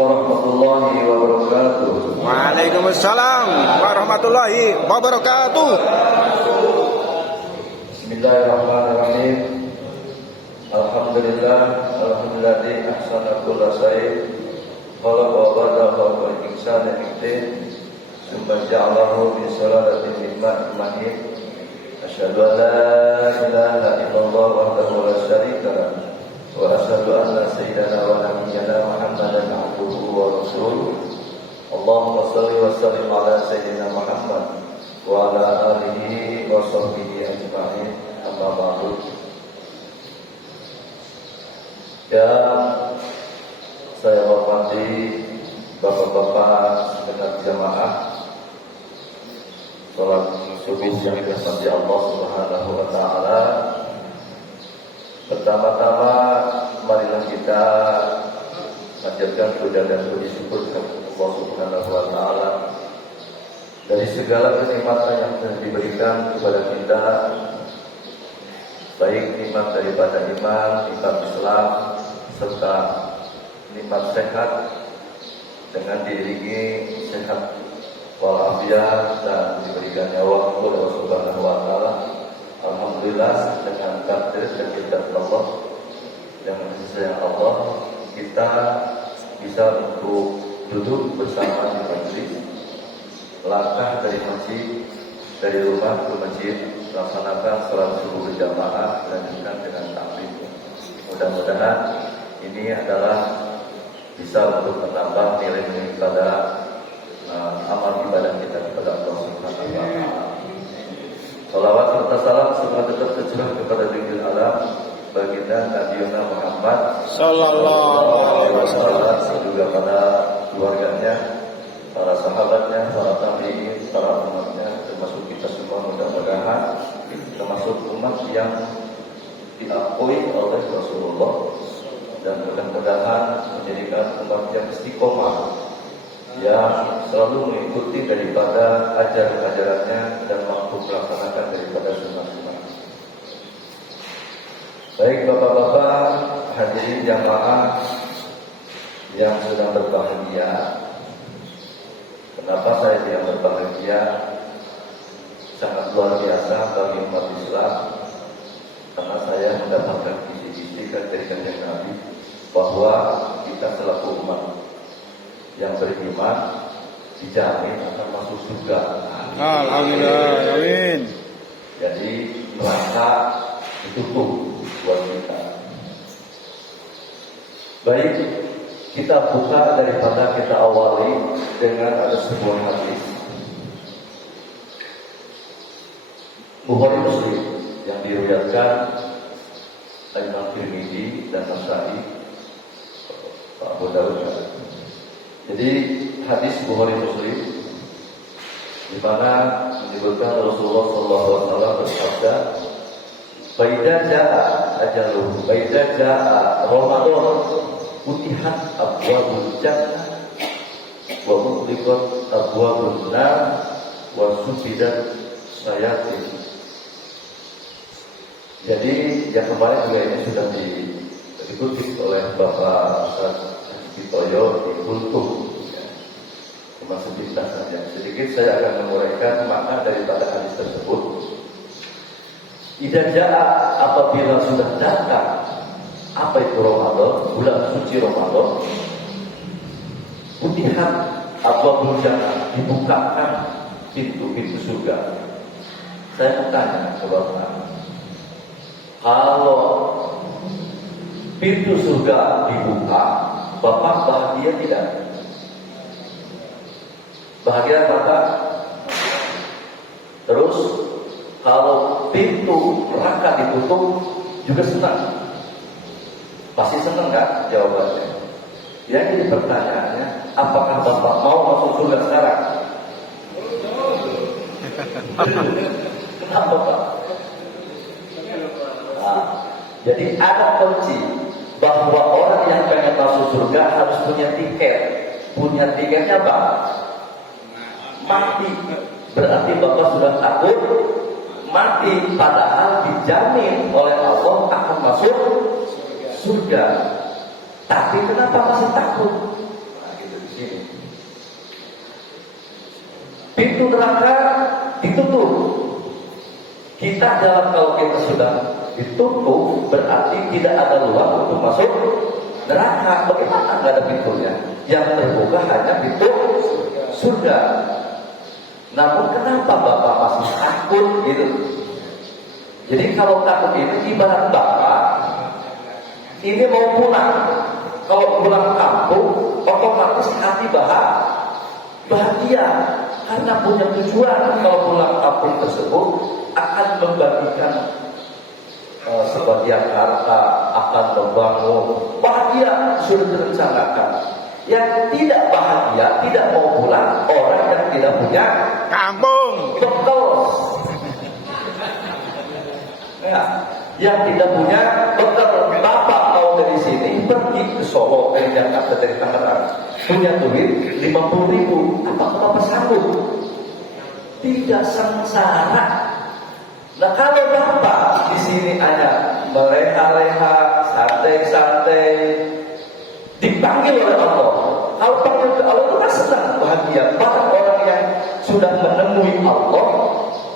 warahmatullahi wabarakatuh. Waalaikumsalam warahmatullahi wabarakatuh. Bismillahirrahmanirrahim. Alhamdulillah, alhamdulilladzi ahsana kulla syai'. Khalaqa wa bada'a wal insana min summa ja'alahu min salalatin min ma'in mahin. Asyhadu an la ilaha illallah wahdahu la syarika lah wa asyhadu anna sayyidana wa nabiyyana Muhammadan abduhu wa rasuluh. Allahumma shalli wa sallim ala sayyidina Muhammad wa ala alihi wa sahbihi ajma'in. Amma ba'du. Ya, saya hormati bapak-bapak segenap jamaah salat subuh yang dirahmati Allah Subhanahu wa taala. Pertama-tama marilah kita panjatkan puja dan puji syukur kepada Allah Subhanahu wa taala dari segala kenikmatan yang telah diberikan kepada kita, baik nikmat daripada iman, nikmat Islam, serta nikmat sehat dengan diiringi sehat walafiat dan diberikannya waktu oleh Allah Subhanahu wa taala. Alhamdulillah, dengan takdir dan kehendak Allah, dengan kasih Allah, kita bisa untuk duduk bersama di majelis, langkah dari masjid, dari rumah ke masjid, laksanakan salat subuh berjamaah, lanjutkan dengan takbir. Mudah-mudahan ini adalah bisa untuk menambah nilai-nilai pada amal ibadah kita kepada Allah Subhanahu wa taala. Salawat serta salam semoga tetap tercurah kepada Bikil Alam baginda Nabi Muhammad Sallallahu alaihi wasallam, juga pada keluarganya, para sahabatnya, para tabi'in, para umatnya, termasuk kita semua. Mudah-mudahan termasuk umat yang diakui oleh Rasulullah, dan mudah-mudahan menjadikan umat yang istiqomah, yang selalu mengikuti daripada ajaran-ajarannya dan mampu melaksanakan daripada sunnah-sunnah. Baik bapak-bapak hadirin jamaah yang sedang berbahagia. Kenapa saya yang berbahagia? Sangat luar biasa bagi umat Islam, karena saya mendapatkan kisi-kisi dari Kanjeng Nabi bahwa kita selaku umat yang beriman dijamin akan masuk surga. Alhamdulillah, amin. Jadi merasa ditutup buat kita. Baik, kita buka daripada kita awali dengan ada sebuah hadis Bukhari Muslim yang diriwayatkan Imam Tirmidzi dan Nasa'i, Pak Abu Dawud. Jadi hadis Bukhari Muslim di mana menyebutkan Rasulullah SAW bersabda, "Faida jaa ajaluhu, faida jaa Ramadan, futihat abwabul jannah wa mughliqat abwabun nar wa sufidat sayatin." Jadi yang kemarin juga ini sudah dikutip oleh Bapak Ustaz Bitoyo di Kultum, cuma sedikit saja. Sedikit saya akan menguraikan makna daripada hadis tersebut. Idza jaa, apabila sudah datang apa itu Ramadan, bulan suci Ramadan, futihat abwabul jannah, dibukakan pintu-pintu surga. Saya bertanya ke Bapak, kalau pintu surga dibuka, Bapak bahagia tidak? Bahagia Bapak? Terus kalau pintu neraka ditutup juga senang? Pasti senang kan jawabannya? Yang jadi pertanyaannya, apakah Bapak mau masuk surga sekarang? Kenapa Pak? Nah, jadi ada kunci bahwa orang yang pengen masuk surga harus punya tiket. Punya tiketnya apa? Mati. Berarti Bapak sudah takut mati, padahal dijamin oleh Allah akan masuk surga. Tapi kenapa masih takut? neraka ditutup. Kita dalam kalau kita sudah ditutup berarti tidak ada ruang untuk masuk neraka. Bagaimana nggak ada pintunya? Yang terbuka hanya pintu surga. Namun kenapa Bapak masih takut gitu? Jadi kalau takut itu ibarat Bapak ini mau pulang. Kalau pulang kampung otomatis hati bahagia karena punya tujuan. Kalau pulang kampung tersebut akan membagikan sebagian harta, akan membangun, bahagia sudah direncanakan. Yang tidak bahagia, tidak mau pulang, orang yang tidak punya Kampung. bekal. Ya, yang tidak punya bekal. Bapak mau dari sini pergi ke Solo, dari Jakarta, dari Tangerang, punya duit 50.000, apakah Bapak sanggup? Tidak sengsara. Nah kalau Bapak di sini hanya meleha-leha, santai-santai, dipanggil oleh Allah. Kalau panggil ke Allah itu kan senang, bahagia. Bahkan orang yang sudah menemui Allah,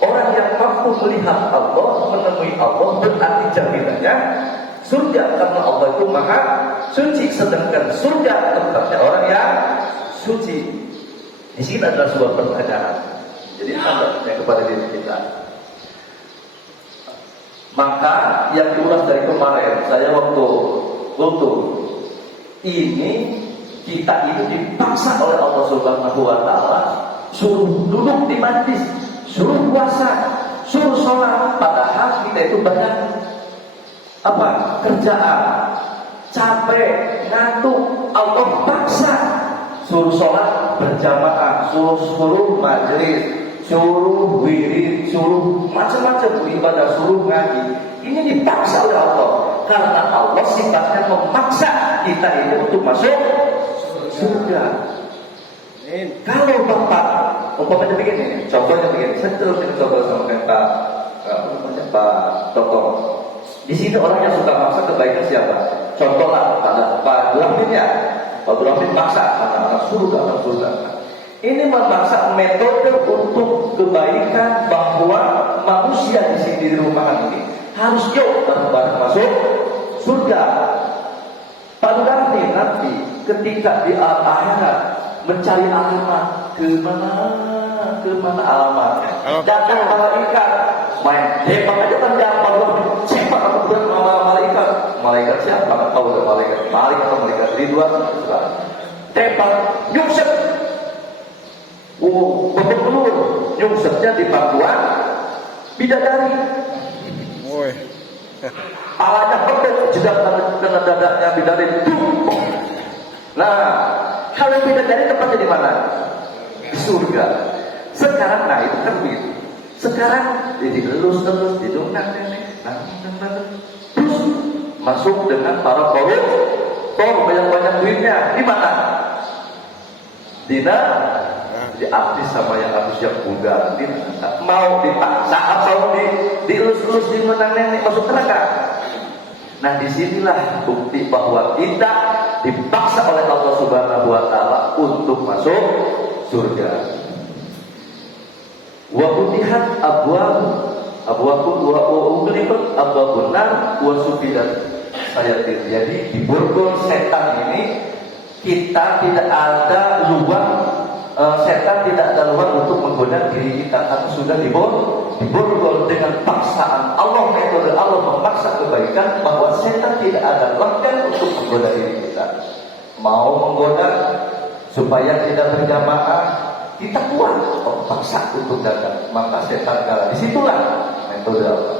orang yang mampu melihat Allah, menemui Allah, berarti jaminannya surga karena Allah itu maha suci. Sedangkan surga tempatnya orang yang suci. Di sini adalah sebuah pertanyaan. Jadi tanya kepada diri kita. Maka yang diulas dari kemarin, saya waktu ini kita ini dipaksa oleh Allah Subhanahu Wa Taala, suruh duduk di majlis, suruh puasa, suruh sholat, padahal kita itu banyak kerjaan, capek, ngantuk. Allah paksa suruh sholat berjamaah, suruh majlis, suruh wirid, suruh macam-macam ibadah, suruh ngaji. Ini dipaksa oleh Allah karena Allah sifatnya memaksa kita ini untuk masuk surga. Kalau Bapak umpamanya begini, contohnya begini, saya terus coba sama Pak Toto. Di sini orang yang suka maksa kebaikan siapa? Contohlah Pak Durahmin ya. Pak Durahmin maksa anak-anak surga. Ini memaksa metode untuk kebaikan bahwa manusia di sini di rumahan ini harus yuk bareng-bareng masuk surga. Pak Durahmin nanti ketika di akhirat mencari alamat kemana alamatnya. Datang malaikat, main hebat aja kan siapa belum cepat atau malaikat. Malaikat siapa? Nggak tahu ada malaikat atau malaikat Ridwan. Tembak, nyungsep. Betul-betul nyungsepnya di bangkuan bidadari. Palanya pedot, jedak kena dadanya bidadari. Nah, kalau bidadari tempatnya di mana? Di surga. Sekarang itu kan begitu. Sekarang dilus-elus, didongak terus masuk dengan para koruptor banyak duitnya. Di mana? Dina di artis sama yang artis yang muda. Mau dipaksa atau dielus-elus di menang nenek masuk neraka. Nah disinilah bukti bahwa kita dipaksa oleh Allah Subhanahu Wa Taala untuk masuk surga. Wa futihat abwaabun wa ughliqat abwaabun nar wa sufidat sayatin. Jadi di borgol setan ini kita tidak ada luang, setan tidak ada luang untuk menggoda diri kita karena sudah diborgol dengan paksaan Allah. Metode Allah memaksa kebaikan bahwa setan tidak ada lengkap untuk menggoda diri kita. Mau menggoda supaya tidak berjamaah, kita kuat, paksa untuk datang, maka setan kalah. Disitulah metode Allah.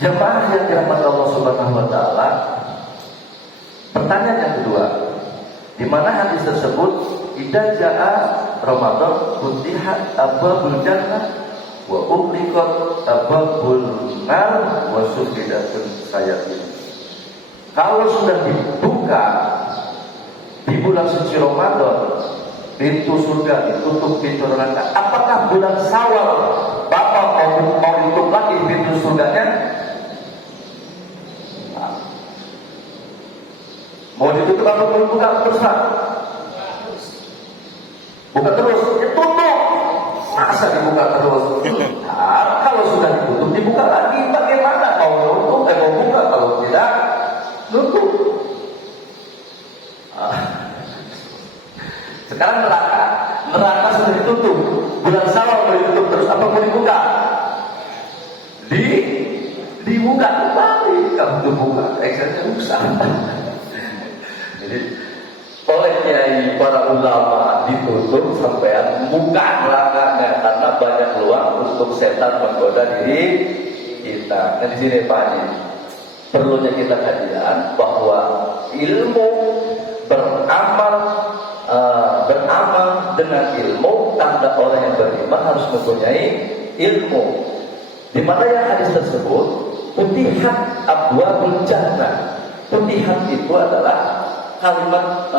Jemaah yang dirahmati Allah Subhanahu Wa Taala. Pertanyaan yang kedua, di mana hadis tersebut? Idza jaa Ramadan futihat abwaabul jannah wa ughliqat abwaabul nar wa sufidatun sayatin. Kalau sudah dibuka di bulan suci Ramadan, pintu surga ditutup, pintu neraka. Apakah bulan Syawal Bapak mau ditutup lagi pintu surganya? Nah. Mau ditutup atau mau dibuka terus Pak? Buka terus, ya tutup. Masa dibuka terus? Nah, kalau sudah ditutup, dibuka lagi. Bagaimana mau nutup? Mau buka kalau tidak nutup. Sekarang neraka sudah ditutup. Bulan Syawal mau ditutup terus apa mau dibuka? Dibuka kembali. Kamu tuh buka, eksesnya rusak. Jadi oleh kiai para ulama ditutup sampai buka nerakanya karena banyak peluang untuk setan menggoda diri kita. Nah di sini Pak Haji, perlunya kita kajian bahwa ilmu beramal dengan ilmu, tanda orang yang beriman harus mempunyai ilmu. Di mana yang hadis tersebut putihat abwabul jannah. Putihat itu adalah kalimat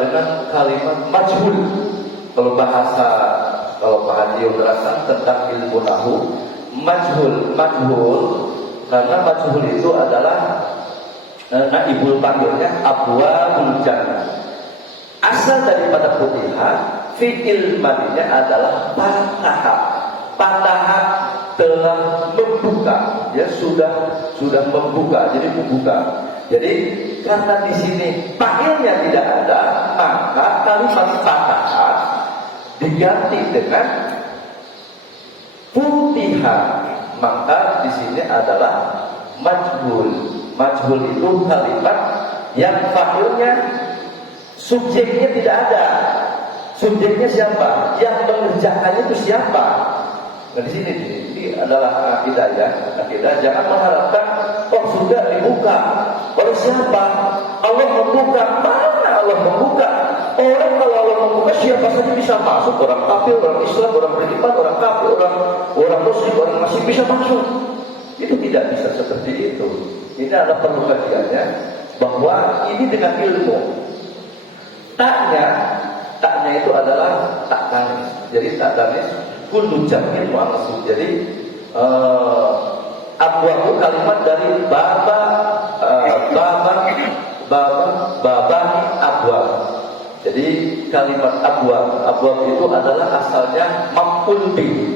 dengan kalimat majhul. Kalau Pak Haji menjelaskan tentang ilmu nahu, majhul karena majhul itu adalah naibul panggilnya abwabul jannah. Asal daripada putihat fi'il madinya adalah patahah telah membuka, ya sudah membuka, jadi membuka. Jadi karena di sini fa'ilnya tidak ada, maka kalimat patahah diganti dengan putihat. Maka di sini adalah majhul. Majhul itu kalimat yang fa'ilnya subjeknya tidak ada. Subjeknya siapa? Yang mengerjakannya itu siapa? Nah di sini ini adalah akidah ya. Akidah jangan mengharapkan sudah dibuka. Oleh siapa? Allah membuka. Mana Allah membuka? Orang kalau Allah membuka siapa saja bisa masuk. Orang kafir, orang Islam, orang beriman, orang kafir, orang muslim, orang masih bisa masuk. Itu tidak bisa seperti itu. Ini adalah perlu kajiannya bahwa ini dengan ilmu. Taknya itu adalah tak tanis. Jadi tak tanis kullu jam'in mu'annas. Jadi abwabu kalimat dari babani abwab. Jadi kalimat abwab itu adalah asalnya maf'ul bih.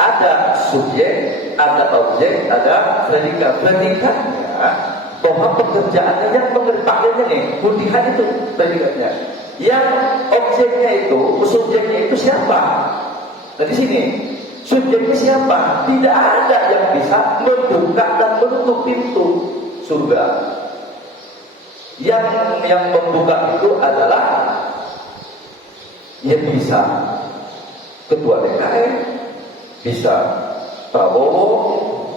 Ada subjek, ada objek, ada predikat. Predikatnya bahwa pekerjaannya yang mengerjakannya nih, putihan itu predikatnya. Yang objeknya itu, subjeknya itu siapa? Nah di sini subjeknya siapa? Tidak ada yang bisa membuka dan menutup pintu surga. Yang membuka itu adalah yang bisa ketua DKM, bisa Prabowo,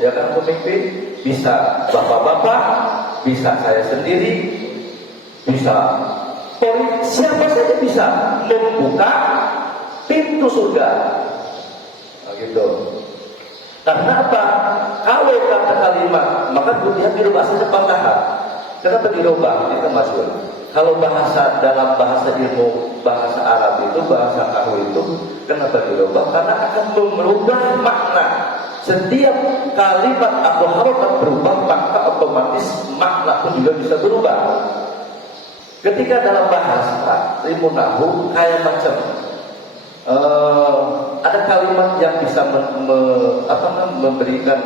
ya kan pemimpin, bisa bapak-bapak, bisa saya sendiri, bisa siapa saja bisa membuka pintu surga. Nah, gitu. Karena apa? Kalau kata kalimat, maka putihan dirubah saja patahah. Kenapa dirubah? Itu maksud. Kalau dalam bahasa ilmu bahasa Arab itu, bahasa Nahu itu, kenapa dirubah? Karena akan merubah makna. Setiap kalimat atau harokat berubah, maka otomatis makna pun juga bisa berubah. Ketika dalam bahasa ilmu Nahu kayak macam ada kalimat yang bisa memberikan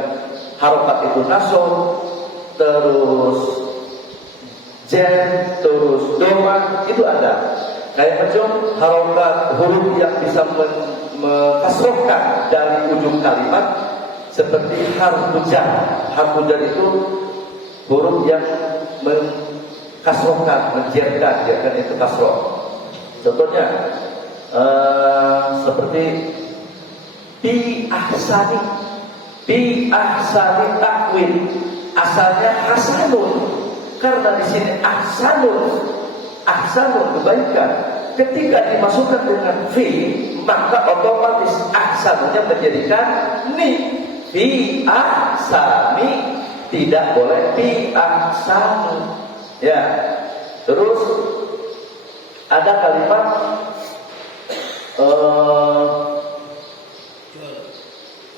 harokat itu nasor, terus jen, terus doma, itu ada. Kayak macam harokat huruf yang bisa mengkasrohkan dari ujung kalimat, seperti harfu jar. Harfu jar itu huruf yang mengkasrohkan, menjerkan, kan itu kasroh. Contohnya seperti bi ahsani takwil, asalnya hasanun. Karena di sini ahsanun kebaikan. Ketika dimasukkan dengan fi, maka otomatis ahsanunnya menjadikan ni. Fi ahsani, tidak boleh fi ahsanu. Ya. Terus ada kalimat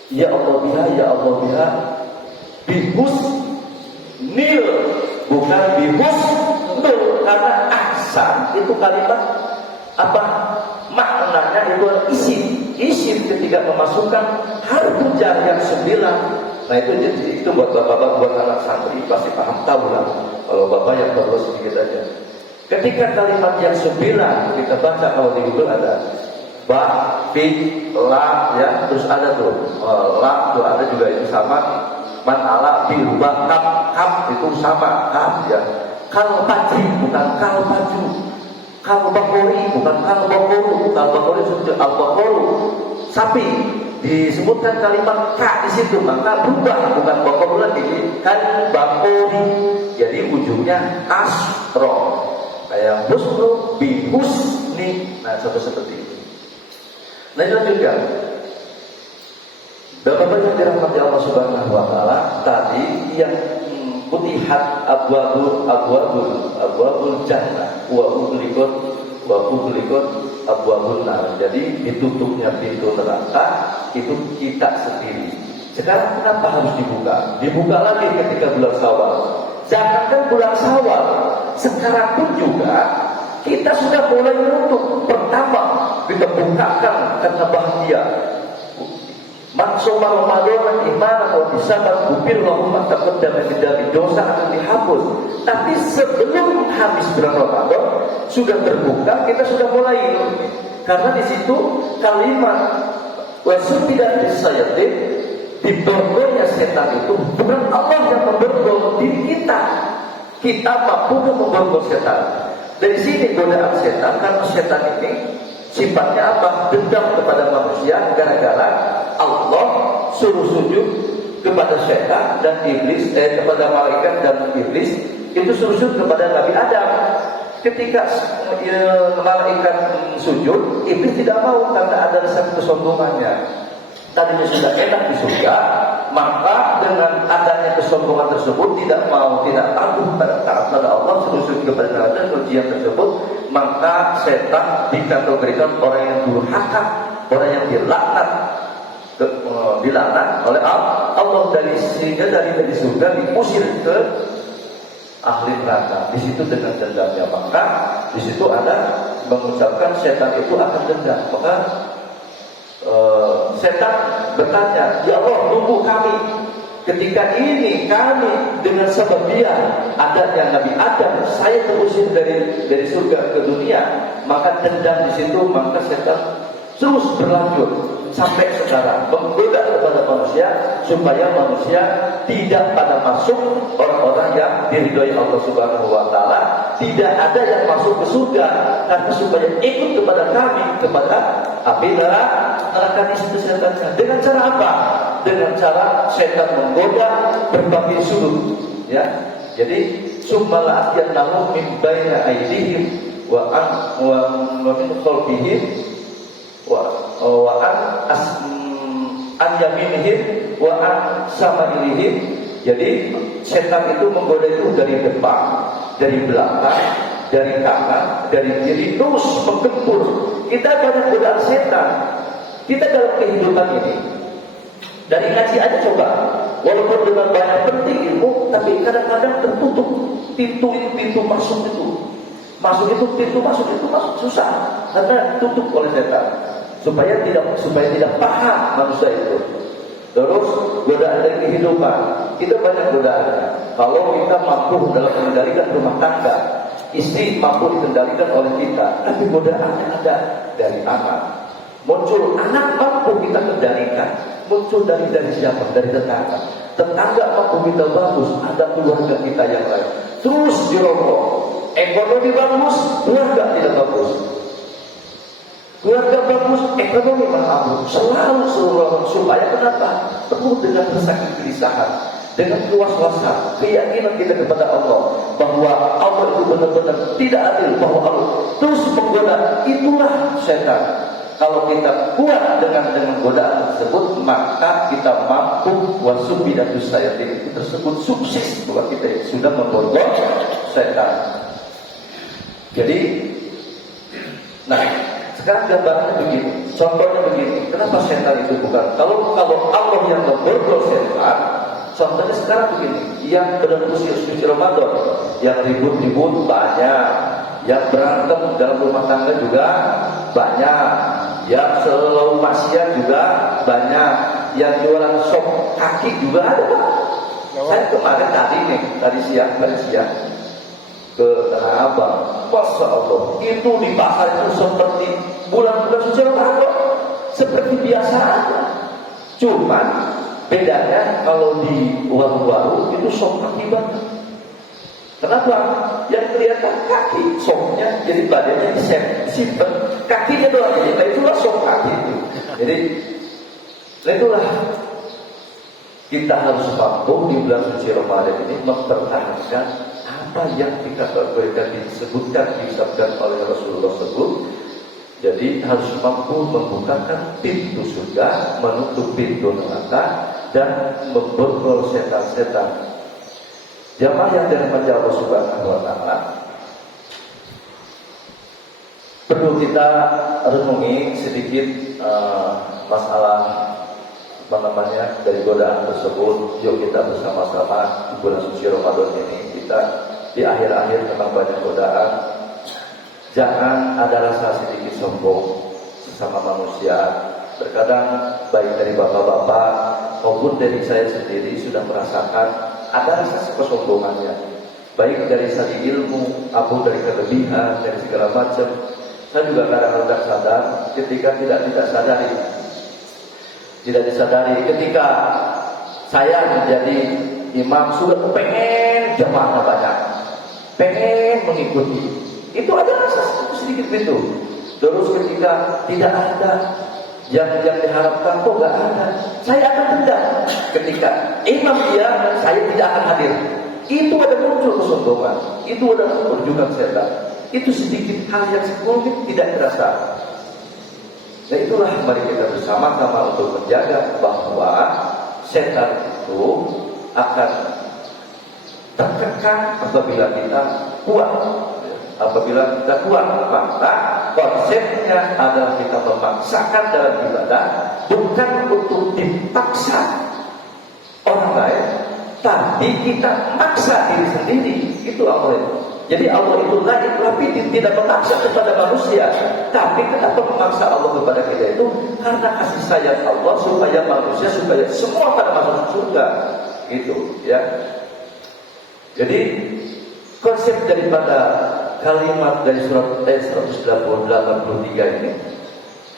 ya Allah biha bihus nil, bukan bihus nul. Karena ahsan itu kalimat Apa maknanya? Itu isim. Isim ketika memasukkan harfu jar yang 9. Nah itu buat bapak-bapak, buat anak santri pasti paham, tahu lah. Kalau bapak yang baru sedikit aja. Ketika kalimat yang 9 kita baca, kalau di Google ada ba, fi, la, ya, terus ada tuh la, tuh ada juga, itu sama. Man ala, fi, ba, kap itu sama, kap ya. Kal paji bukan kal paju. Kal bakori bukan kal bakoru. Kal bakori sudah al bakoru. Sapi disebutkan kalimat ka di situ, maka berubah, bukan bakoru lagi, kan bakori. Jadi ujungnya asro. Kayak husnu bi husni. Nah, seperti itu. Nah, lanjutkan. Bapak-bapak yang dirahmati Allah Subhanahu wa taala, tadi yang futihat abwabul jannah wa ughliqat abwabun nar. Jadi ditutupnya pintu neraka itu kita sendiri. Sekarang kenapa harus dibuka? Dibuka lagi ketika bulan Syawal. Jangankan bulan Syawal, sekarang pun juga kita sudah mulai menutup. Pertama, kita bukakan karena bahagia. Man shoma Ramadan imanan wa ihtisaban ghufira ma taqaddama min dzambi, dosa akan dihapus. Tapi sebelum habis bulan Ramadan sudah terbuka, kita sudah mulai. Karena di situ kalimat wasubida bisayatin, diborgolnya setan itu bukan Allah yang memborgol diri kita. Kita mampu memborgol setan. Dari sini godaan setan, karena setan ini sifatnya apa? Dendam kepada manusia, gara-gara Allah suruh sujud kepada setan dan iblis, kepada malaikat dan iblis, itu suruh sujud kepada Nabi Adam. Ketika malaikat sujud, iblis tidak mau karena ada rasa kesombongannya. Tadinya sudah enak di surga, maka dengan adanya kesombongan tersebut tidak mau, tidak patuh taat pada Allah, suruh sujud kepada Nabi Adam, ujian tersebut, maka setan dikategorikan orang yang durhaka, orang yang dilaknat oleh Allah, sehingga dari surga diusir ke ahli neraka. Di situ dengan dendamnya, maka di situ ada mengucapkan setan itu akan dendam. Maka setan bertanya, ya Allah, tunggu kami. Ketika ini kami dengan sebab dia adanya Nabi Adam, saya terusir dari surga ke dunia, maka dendam di situ, maka setan terus berlanjut sampai sekarang menggoda kepada manusia supaya manusia tidak pada masuk orang-orang yang diridhoi Allah Subhanahu wa taala, tidak ada yang masuk ke surga, karena supaya ikut kepada kami, kepada api neraka di situ setannya. Dengan cara apa? Dengan cara setan menggoda berbagai sudut, ya. Jadi summa la'atiyannahum min baina aydihim wa min khalfihim wa an yaminihim wa an samailihim. Jadi setan itu menggoda itu dari depan, dari belakang, dari kanan, dari kiri, terus menggempur. Kita banyak godaan setan. Kita dalam kehidupan ini, dari ngaji aja coba, walaupun dengan banyak penting ilmu, tapi kadang-kadang tertutup pintu masuk itu susah karena tutup oleh setan. supaya tidak paham manusia itu. Terus godaan dari kehidupan, kita banyak godaannya. Kalau kita mampu dalam mengendalikan rumah tangga, istri mampu dikendalikan oleh kita, tapi godaannya ada dari anak. Muncul anak mampu kita kendalikan, muncul dari siapa? Dari tetangga. Tetangga mampu kita bagus, ada keluarga kita yang lain. Terus dirokok, ekonomi bagus, keluarga tidak bagus. Keluarga bagus, ekonomi menabung, selalu supaya kenapa? Penuh dengan rasa kegelisahan, dengan kewas-wasan, keyakinan kita kepada Allah bahwa Allah itu benar-benar tidak adil, bahwa Allah terus menggoda. Itulah setan. Kalau kita kuat dengan godaan tersebut, maka kita mampu wasubidatus sayatin itu tersebut sukses bahwa kita sudah memborgol setan. Jadi, nah, sekarang gambarannya begini, contohnya begini. Kenapa setan itu bukan? Kalau Allah yang memborgol setan, contohnya sekarang begini. Yang belum suci Ramadan, yang ribut-ribut banyak, yang berantem dalam rumah tangga juga banyak, yang selalu maksiat juga banyak, yang jualan sop kaki juga ada Pak. Saya kemarin tadi siang ke Tanah Abang, Masya Allah, itu di pasar itu seperti bulan-bulan suci Ramadan, seperti biasa aja. Cuman bedanya kalau di warung-warung itu sop kaki banget. Kenapa? Yang kelihatan kaki, sopnya, jadi badannya disimpan, kakinya doang. Jadi itulah sop kaki itu. Jadi itulah kita harus mampu di bulan suci Ramadan ini mempertahankan apa yang disebutkan oleh Rasulullah tersebut. Jadi harus mampu membukakan pintu surga, menutup pintu neraka, dan memborgol setan-setan. Jamaah yang dirahmati Allah Subhanahu wa Ta'ala, perlu kita renungi sedikit masalah dari godaan tersebut. Yuk kita bersama-sama di bulan suci Ramadan ini, kita di akhir-akhir memang banyak godaan. Jangan ada rasa sedikit sombong sesama manusia. Terkadang baik dari bapak-bapak maupun dari saya sendiri sudah merasakan ada rasa kesombongannya, baik dari segi ilmu, maupun dari kelebihan, dari segala macam. Saya juga kadang-kadang sadar ketika tidak disadari ketika saya menjadi imam sudah pengen jamaahnya banyak, pengen mengikuti, itu ada rasa sedikit itu. Terus ketika tidak ada yang diharapkan kok nggak ada, saya akan dendam. Ketika imam dia, saya tidak akan hadir. Itu ada muncul kesombongan, itu adalah perjuangan setan. Itu sedikit hal yang mungkin tidak terasa. Nah itulah mari kita bersama-sama untuk menjaga bahwa setan itu akan terkekang apabila kita kuat. Apabila kita kuat, maka konsepnya adalah kita memaksakan dalam ibadah, bukan untuk dipaksa orang lain, tapi kita maksa diri sendiri. Itu Allah. Jadi Allah itu lain, tapi tidak memaksa kepada manusia. Tapi kenapa memaksa Allah kepada kita itu? Karena kasih sayang Allah supaya manusia, supaya semua pada masuk surga. Gitu, ya. Jadi konsep daripada kalimat dari surat 183 ini,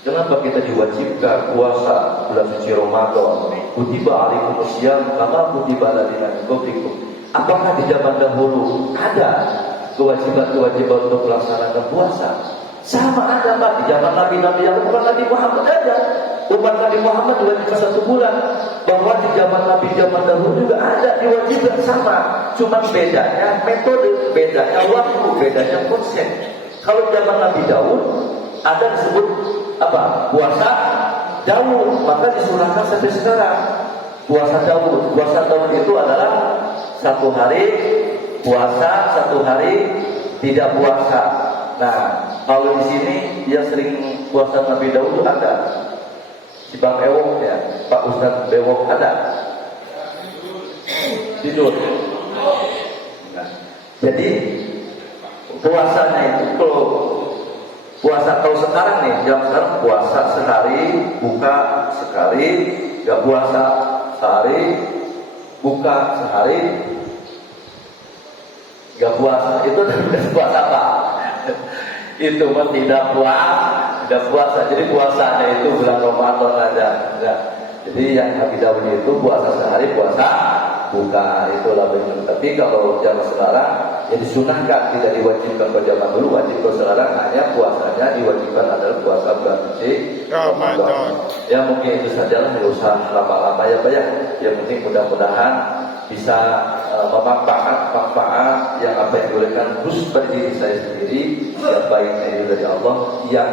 kenapa kita diwajibkan puasa bulan suci Ramadan? Kutiba alaikumusiyam kama kutiba ala ladzina min qablikum. Apakah di zaman dahulu ada kewajiban-kewajiban untuk melaksanakan puasa? Sama ada Pak, di zaman Nabi-Nabi yang bukan Nabi Muhammad ada. Umat Nabi Muhammad diwajibkan 1 bulan. Bahwa di zaman Nabi zaman dahulu juga ada diwajibkan sama. Cuma bedanya metode, bedanya waktu, bedanya konsep. Kalau zaman Nabi Daud ada disebut apa? Puasa Daud, maka disunahkan sampai sekarang. Puasa Daud itu adalah 1 hari puasa, 1 hari tidak puasa. Nah, kalau di sini yang sering puasa Nabi Daud ada. Si Bang Ewok ya, Pak Ustadz Bewok ada. Tidur. Nah, jadi puasanya itu kalau puasa kalau sekarang nih, jam sekarang puasa sehari, buka sekali, nggak puasa sehari, buka sehari, nggak puasa. Itu udah puasa apa? Itu mah tidak puasa. Jadi puasanya itu bulan Ramadan aja. Nah, jadi yang Nabi Daud itu puasa sehari, puasa buka, itulah benar. Tapi kalau zaman sekarang ya disunahkan, tidak diwajibkan. Pada zaman dulu wajib, kalau sekarang hanya puasanya diwajibkan adalah puasa bulan suci Ramadan. Ya mungkin itu sajalah, tidak usah lama-lama ya Pak ya. Yang penting mudah-mudahan bisa manfaat yang apa yang diberikan khusus bagi diri saya sendiri, yang baiknya itu dari Allah, yang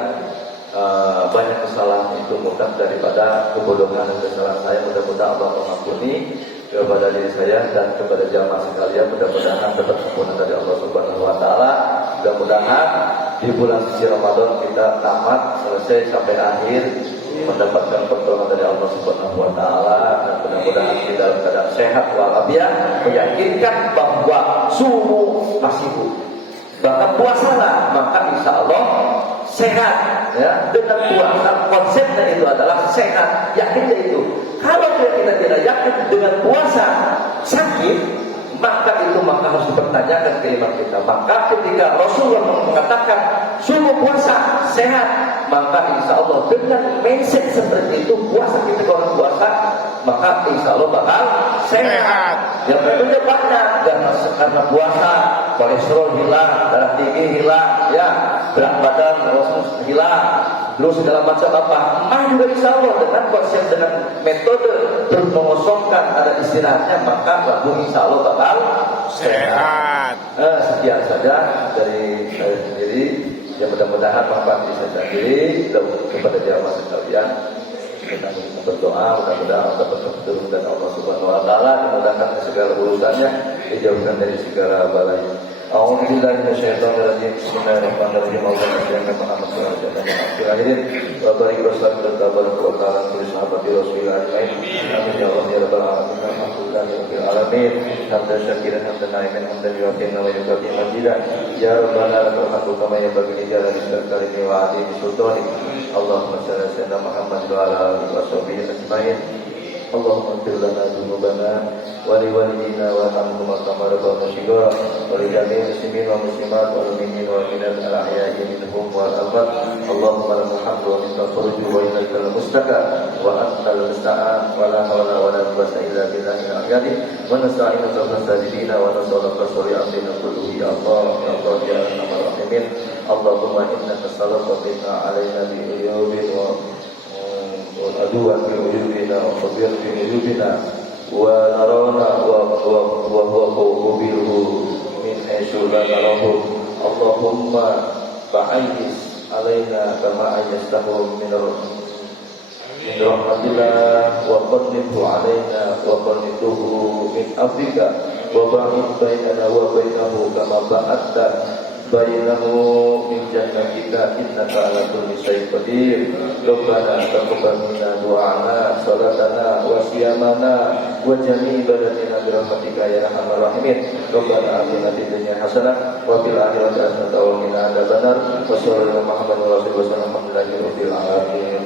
banyak kesalahan itu mudah daripada kebodohan dan kesalahan saya. Mudah-mudahan Allah mengampuni kepada diri saya dan kepada jamaah sekalian. Mudah-mudahan dapat ampunan dari Allah Subhanahu wa Ta'ala. Mudah-mudahan di bulan suci Ramadan kita tamat selesai sampai akhir mendapatkan pertolongan dari Allah Subhanahu wa Ta'ala, dan mudah-mudahan kita dalam keadaan sehat walafiat, meyakinkan bahwa suhu masih maka puasalah, maka insya Allah sehat. Ya, dengan puasa konsepnya itu adalah sehat, yakinnya itu. Kalau kita tidak yakin dengan puasa sakit, maka harus dipertanyakan keimanan kita. Maka ketika Rasulullah mengatakan suruh puasa sehat, maka insya Allah dengan mindset seperti itu, puasa kita kalau puasa, maka insya Allah bakal sehat. Yang tentunya banyak, karena puasa kolesterol hilang, darah tinggi hilang, ya, berat badan hilang, terus segala macam apa. Juga insya Allah dengan konsep, dengan metode terus mengosongkan ada istirahatnya, maka lambung insya Allah bakal sehat. Sekian saja dari saya sendiri. Ya, mudah-mudahan manfaat saya sendiri dan kepada jamaah sekalian. Kita berdoa, mudah-mudahan dapat pertolongan dari Allah Subhanahu Wa Taala, dimudahkan segala urusannya, dijauhkan dari segala balai. A'udzubillahi minasyaitonirrajim. Bismillahirrahmanirrahim. Allahumma shalli ala Muhammad wa ala alihi wa barik wa sallim ala sahabati Rasulillah ajmain. Amin ya Allah ya rabbal alamin. Alhamdulillahi rabbil alamin. Hamdan syakiran hamdan na'iman hamdan yu'afina wa yukafi majidan. Ya rabbana lakal hamdu kama yanbaghi li jalali wajhika wa 'azimi sultanik. Allahumma shalli ala sayyidina Muhammad wa ala alihi wa sahbihi ajmain. Allahumma ighfir lana dzunubana wa li walidina wa arhamhum kama rabbayana shighara wa li jami'il muslimin wa muslimat wal mu'minin wal mu'minat al ahya'i minhum wal amwat. Allahumma lakal hamdu wa minka al-farju wa ilaikal mustaka wa antal musta'an wa la hawla wa la quwwata illa billahil aliyyil wa nasta'inuka fastajibina wa nas'aluka suri amrina kulluhi ya Allah ya Allah ya arhamar rahimin. Allahumma innaka sallallahu alaina bi uyubin والعدوان في وجودنا والخبير في وجودنا ونرانا وهو قبيله من حيث لا نراه. اللهم فعيش علينا كما عيشته من رحمتنا وقربه علينا وقربه من أفريقيا وبعد بيننا وبينه كما بعدت بينه من جنتك إنك على كل شيء قدير. ربنا تقبل منا دعاءنا صلاتنا وصيامنا وجميع عباداتنا برحمتك يا أرحم الراحمين. ربنا آتنا في الدنيا حسنة وفي الآخرة حسنة وقنا عذاب النار. وصلى الله محمد ورسوله وسلم الحمد لله رب العالمين.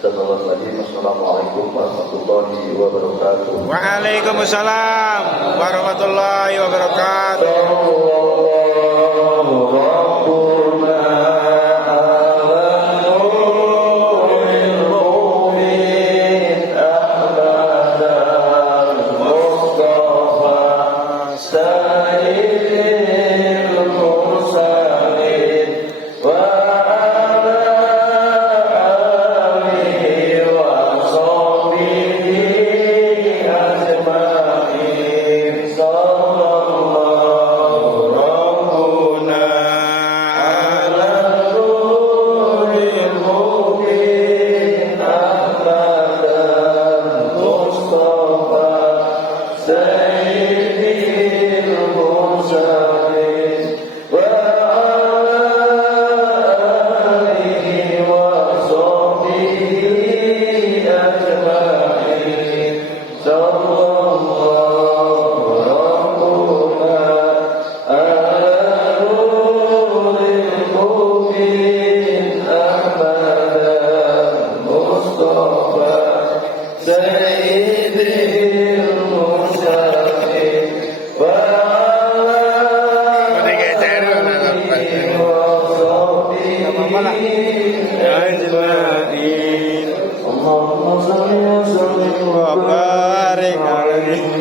Assalamualaikum warahmatullahi wabarakatuh. Waalaikumsalam warahmatullahi wabarakatuh. Allahumma shalli wa sallim wa barik alaihi.